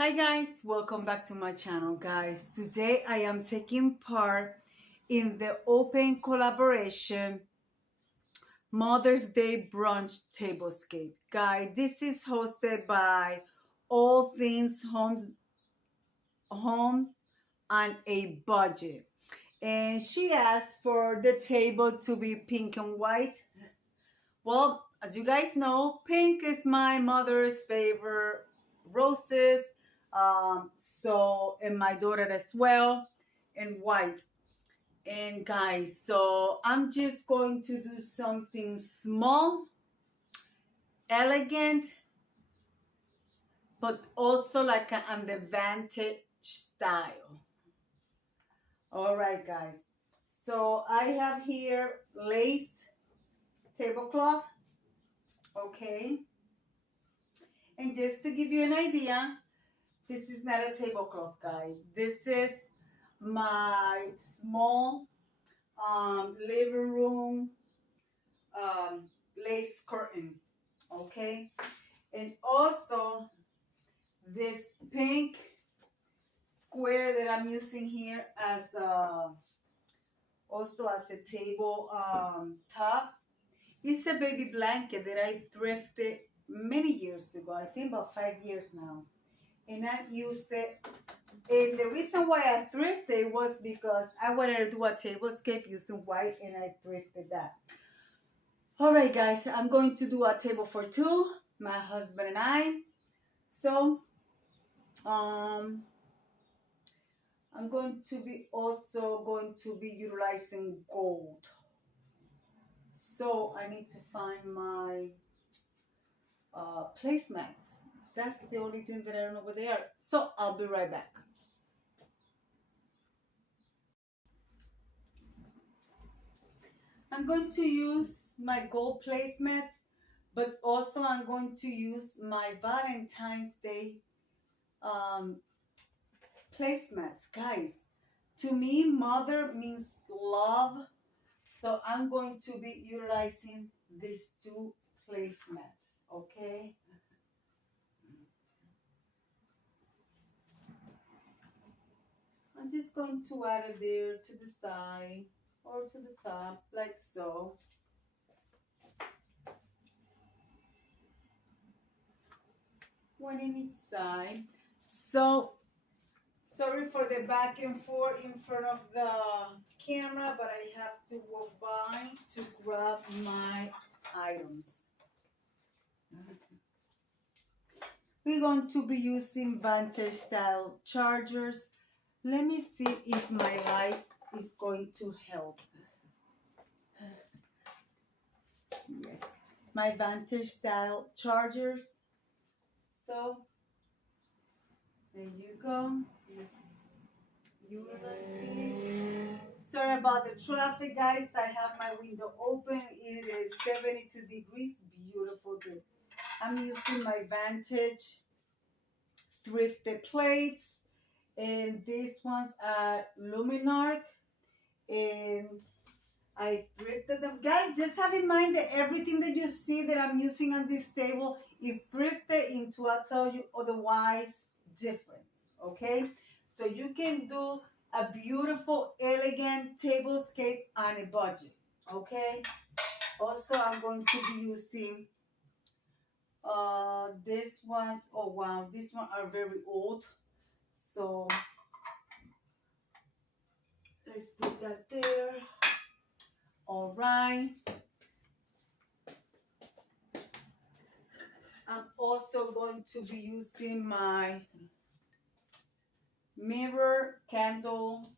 Hi guys, welcome back to my channel guys. Today I am taking part in the open collaboration Mother's Day Brunch Tablescape. Guys, this is hosted by All Things Home on a Budget. And she asked for the table to be pink and white. Well, as you guys know, pink is my mother's favorite roses. And my daughter as well, and white. And guys, so I'm just going to do something small, elegant, but also like on the vantage style. All right, guys. So I have here lace tablecloth, okay? And just to give you an idea, this is not a tablecloth, guys. This is my small living room lace curtain, okay? And also this pink square that I'm using here as also as a table top. It's a baby blanket that I thrifted many years ago. I think about 5 years now. And I used it. And the reason why I thrifted was because I wanted to do a tablescape using white, and I thrifted that. All right, guys, I'm going to do a table for two, my husband and I. So, I'm going to be utilizing gold. So I need to find my placemats. That's the only thing that I don't know where they are. So I'll be right back. I'm going to use my gold placemats, but also I'm going to use my Valentine's Day placemats. Guys, to me, mother means love. So I'm going to be utilizing these two placemats, okay? I'm just going to add it there to the side or to the top, like so. One in each side. So, sorry for the back and forth in front of the camera, but I have to walk by to grab my items. We're going to be using vantage style chargers. Let me see if my light is going to help. Yes, my vantage style chargers. So there you go. Sorry about the traffic, guys. I have my window open. It is 72 degrees. Beautiful day. I'm using my vantage thrifted plates, and these ones are Luminarc, and I thrifted them. Guys, just have in mind that everything that you see that I'm using on this table is thrifted into, I'll tell you otherwise, different, okay? So you can do a beautiful, elegant tablescape on a budget, okay? Also, I'm going to be using these ones. Oh, wow, these ones are very old. So let's put that there. All right. I'm also going to be using my mirror candle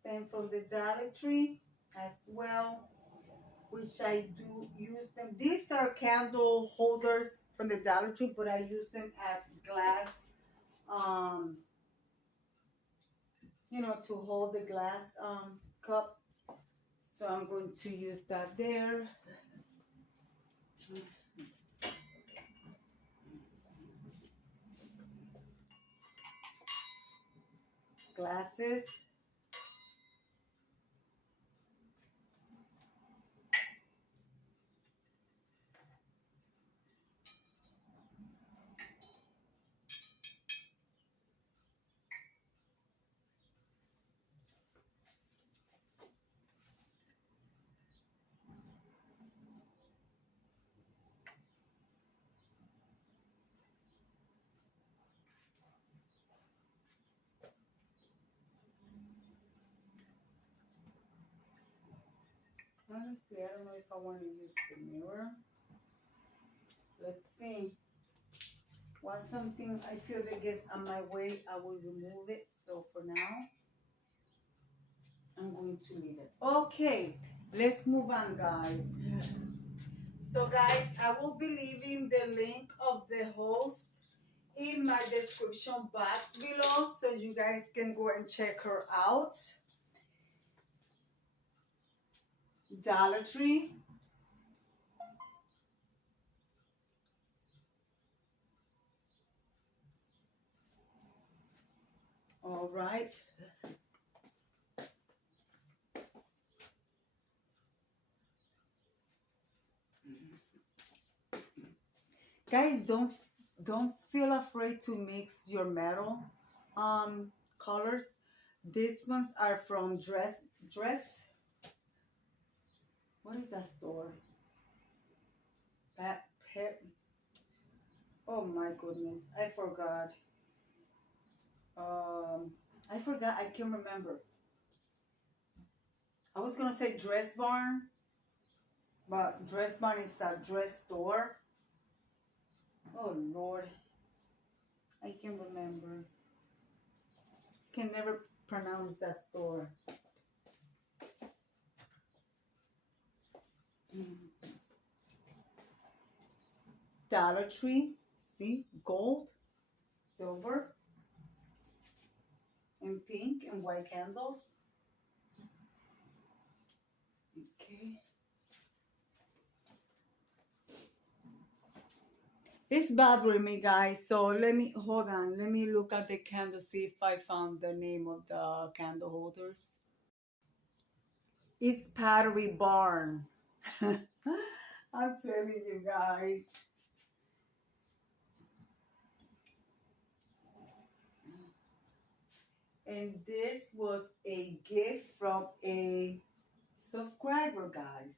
stand from the Dollar Tree as well, which I do use them. These are candle holders from the Dollar Tree, but I use them as glass, to hold the glass cup. So I'm going to use that there. Glasses. Honestly, I don't know if I want to use the mirror. Let's see. Once something I feel that gets on my way, I will remove it. So for now, I'm going to leave it. Okay, let's move on, guys. So guys, I will be leaving the link of the host in my description box below so you guys can go and check her out. Dollar Tree. All right. Guys, don't feel afraid to mix your metal colors. These ones are from dress. What is that store? Pet. Oh my goodness, I forgot. I forgot. I can't remember. I was gonna say Dress Barn, but Dress Barn is a dress store. Oh Lord, I can't remember. Can never pronounce that store. Dollar Tree, see, gold, silver, and pink and white candles. Okay. It's bothering me, guys. So let me hold on. Let me look at the candle, see if I found the name of the candle holders. It's Pottery Barn. I'm telling you guys. And this was a gift from a subscriber, guys.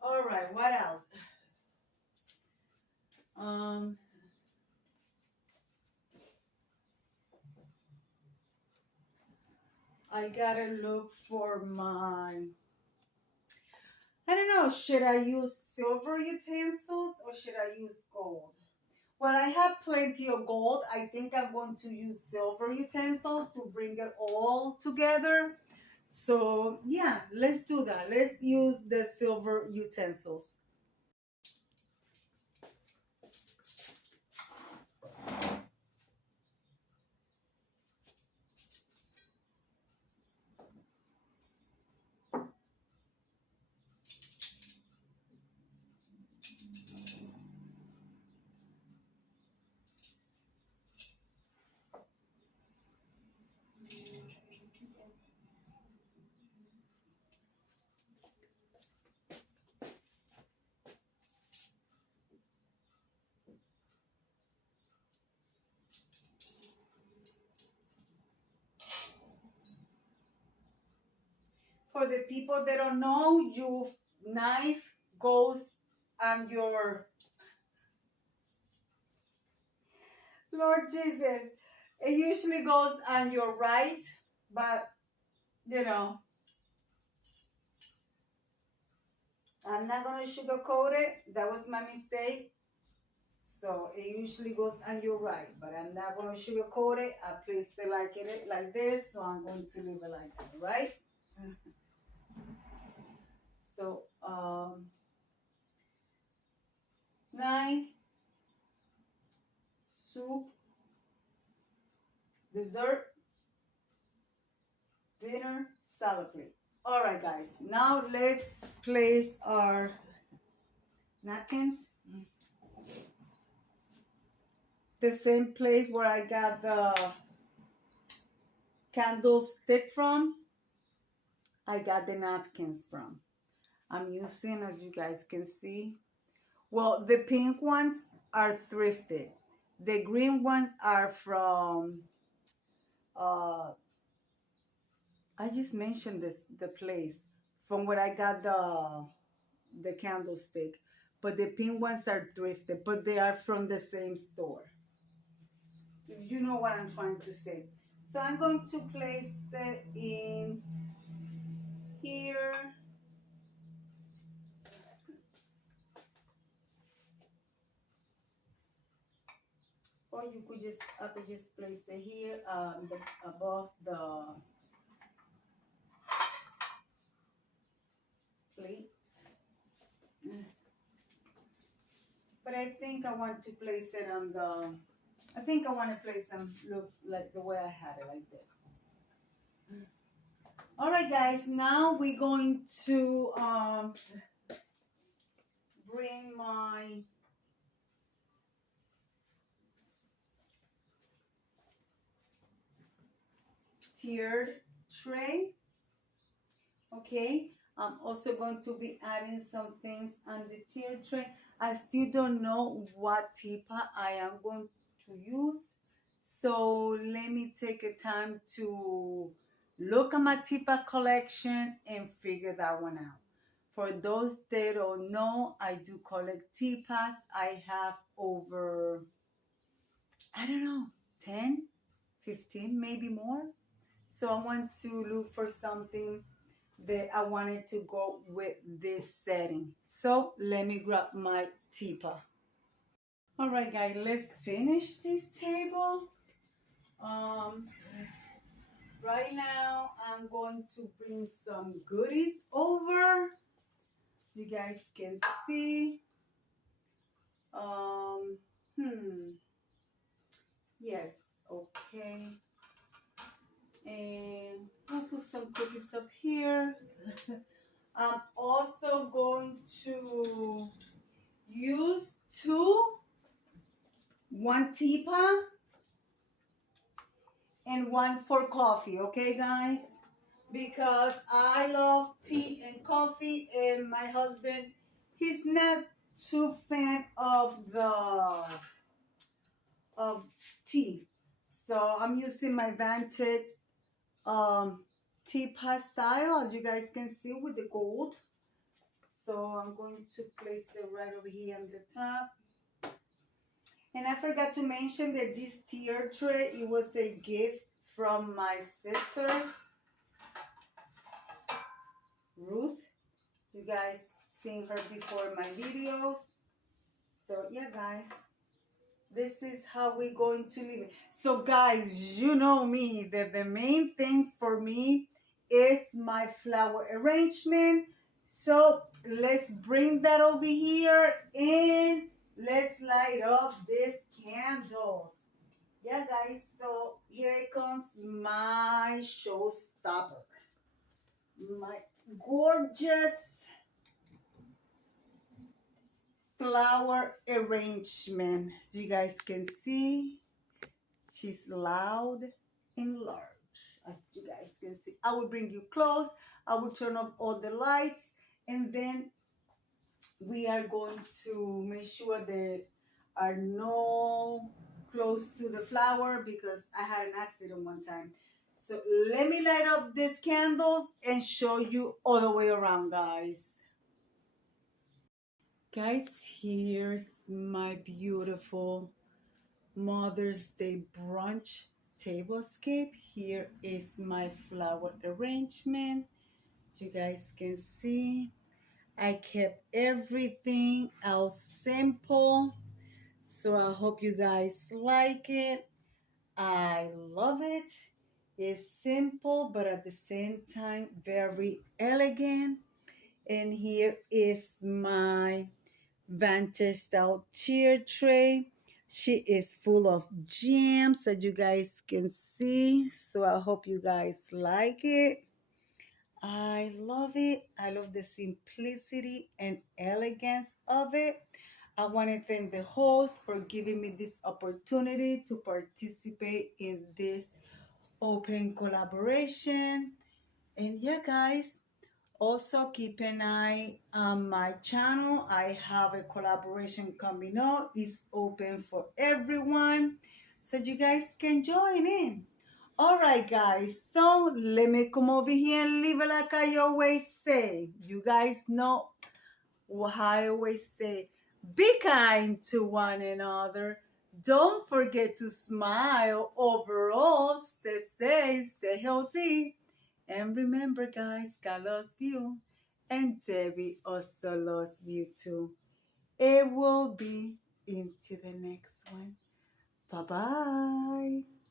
All right, what else? I gotta look for my, I don't know, should I use silver utensils or should I use gold? Well, I have plenty of gold. I think I'm going to use silver utensils to bring it all together. So yeah, let's do that. Let's use the silver utensils. For the people that don't know, your knife goes on your, Lord Jesus, it usually goes on your right, but you know, I'm not gonna sugarcoat it. That was my mistake. So it usually goes on your right, but I'm not gonna sugarcoat it. I placed it like this, so I'm going to leave it like that, right? So 9, soup, dessert, dinner, salad plate. All right, guys. Now let's place our napkins. The same place where I got the candlestick from, I got the napkins from. I'm using, as you guys can see. Well, the pink ones are thrifted. The green ones are from, I just mentioned the place from where I got the candlestick. But the pink ones are thrifted, but they are from the same store. If you know what I'm trying to say. So I'm going to place it in here. Or you could just, I could just place it here, above the plate. But I think I want to place it on the, I think I want to place them look like the way I had it, like this. All right, guys, now we're going to bring my tiered tray. Okay, I'm also going to be adding some things on the tiered tray. I still don't know what teapot I am going to use, so let me take a time to look at my teapot collection and figure that one out. For those that don't know, I do collect teapots. I have over, I don't know, 10, 15, maybe more. So I want to look for something that I wanted to go with this setting. So let me grab my teapot. All right, guys, let's finish this table. Right now, I'm going to bring some goodies over. You guys can see. Yes, okay. And we'll put some cookies up here. I'm also going to use one teapot and one for coffee, okay, guys? Because I love tea and coffee, and my husband, he's not too fan of tea. So I'm using my Vantage teapot style, as you guys can see, with the gold. So I'm going to place it right over here on the top. And I forgot to mention that this tier tray, it was a gift from my sister, Ruth. You guys seen her before in my videos. So yeah, guys, this is how we're going to leave it. So guys, you know me, that the main thing for me is my flower arrangement. So let's bring that over here and let's light up these candles. Yeah, guys, so here it comes my showstopper. My gorgeous flower arrangement. So you guys can see, she's loud and large, as you guys can see. I will bring you close. I will turn off all the lights, and then we are going to make sure there are no close to the flower, because I had an accident one time. So let me light up these candles and show you all the way around, guys. Guys, here's my beautiful Mother's Day brunch tablescape. Here is my flower arrangement. You guys can see I kept everything out simple. So I hope you guys like it. I love it. It's simple, but at the same time, very elegant. And here is my Vantage style tier tray. She is full of gems, that you guys can see. So I hope you guys like it. I love it. I love the simplicity and elegance of it. I want to thank the host for giving me this opportunity to participate in this open collaboration. And yeah, guys, also keep an eye on my channel. I have a collaboration coming up. It's open for everyone, so you guys can join in. All right, guys, so let me come over here and leave it like I always say. You guys know what I always say. Be kind to one another. Don't forget to smile. Overall, stay safe, stay healthy. And remember, guys, God loves you. And Debbie also loves you too. It will be into the next one. Bye-bye.